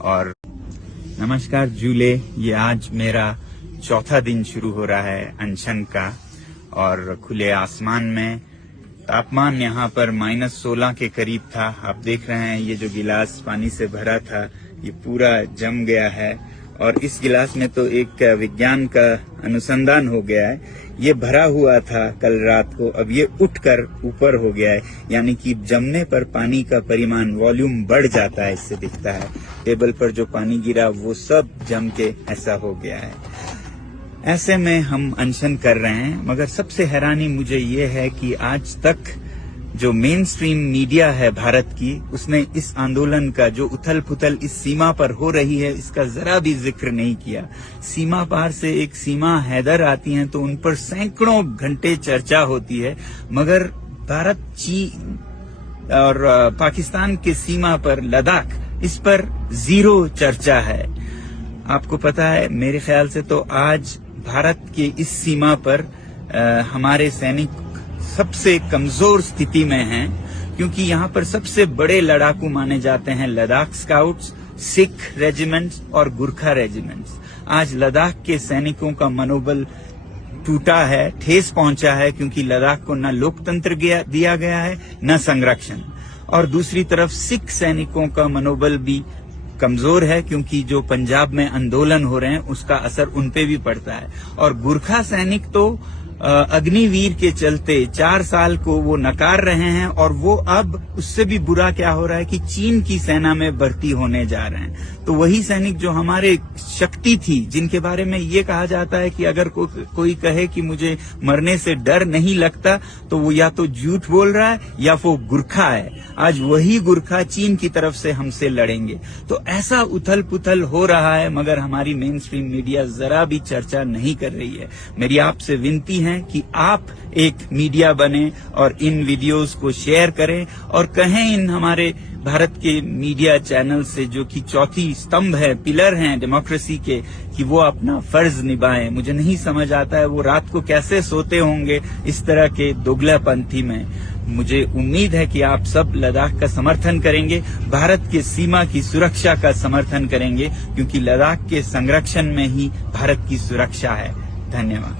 और नमस्कार जूले, ये आज मेरा चौथा दिन शुरू हो रहा है अनशन का। और खुले आसमान में तापमान यहाँ पर -16 के करीब था। आप देख रहे हैं ये जो गिलास पानी से भरा था ये पूरा जम गया है और इस गिलास में तो एक विज्ञान का अनुसंधान हो गया है। ये भरा हुआ था कल रात को, अब ये उठकर ऊपर हो गया है, यानी कि जमने पर पानी का परिमाण वॉल्यूम बढ़ जाता है। इससे दिखता है टेबल पर जो पानी गिरा वो सब जम के ऐसा हो गया है। ऐसे में हम अनशन कर रहे हैं, मगर सबसे हैरानी मुझे ये है कि आज तक जो मेन स्ट्रीम मीडिया है भारत की, उसने इस आंदोलन का जो उथल पुथल इस सीमा पर हो रही है इसका जरा भी जिक्र नहीं किया। सीमा पार से एक सीमा हैदर आती हैं तो उन पर सैकड़ों घंटे चर्चा होती है, मगर भारत चीन और पाकिस्तान के सीमा पर लद्दाख, इस पर जीरो चर्चा है। आपको पता है, मेरे ख्याल से तो आज भारत के इस सीमा पर हमारे सैनिक सबसे कमजोर स्थिति में हैं, क्योंकि यहाँ पर सबसे बड़े लड़ाकू माने जाते हैं लद्दाख स्काउट्स, सिख रेजिमेंट्स और गुरखा रेजिमेंट्स। आज लद्दाख के सैनिकों का मनोबल टूटा है, ठेस पहुंचा है, क्योंकि लद्दाख को न लोकतंत्र दिया गया है न संरक्षण। और दूसरी तरफ सिख सैनिकों का मनोबल भी कमजोर है, क्योंकि जो पंजाब में आंदोलन हो रहे हैं उसका असर उनपे भी पड़ता है। और गुरखा सैनिक तो अग्निवीर के चलते 4 साल को वो नकार रहे हैं, और वो अब उससे भी बुरा क्या हो रहा है कि चीन की सेना में भर्ती होने जा रहे हैं। तो वही सैनिक जो हमारे शक्ति थी, जिनके बारे में ये कहा जाता है कि अगर कोई कहे कि मुझे मरने से डर नहीं लगता तो वो या तो झूठ बोल रहा है या वो गुरखा है। आज वही गुरखा चीन की तरफ से हमसे लड़ेंगे। तो ऐसा उथल पुथल हो रहा है, मगर हमारी मेन स्ट्रीम मीडिया जरा भी चर्चा नहीं कर रही है। मेरी आपसे विनती है कि आप एक मीडिया बने और इन वीडियोस को शेयर करें और कहें इन हमारे भारत के मीडिया चैनल से, जो कि चौथी स्तंभ है, पिलर हैं डेमोक्रेसी के, कि वो अपना फर्ज निभाएं। मुझे नहीं समझ आता है वो रात को कैसे सोते होंगे इस तरह के दोगलापंथी में। मुझे उम्मीद है कि आप सब लद्दाख का समर्थन करेंगे, भारत की सीमा की सुरक्षा का समर्थन करेंगे, क्योंकि लद्दाख के संरक्षण में ही भारत की सुरक्षा है। धन्यवाद।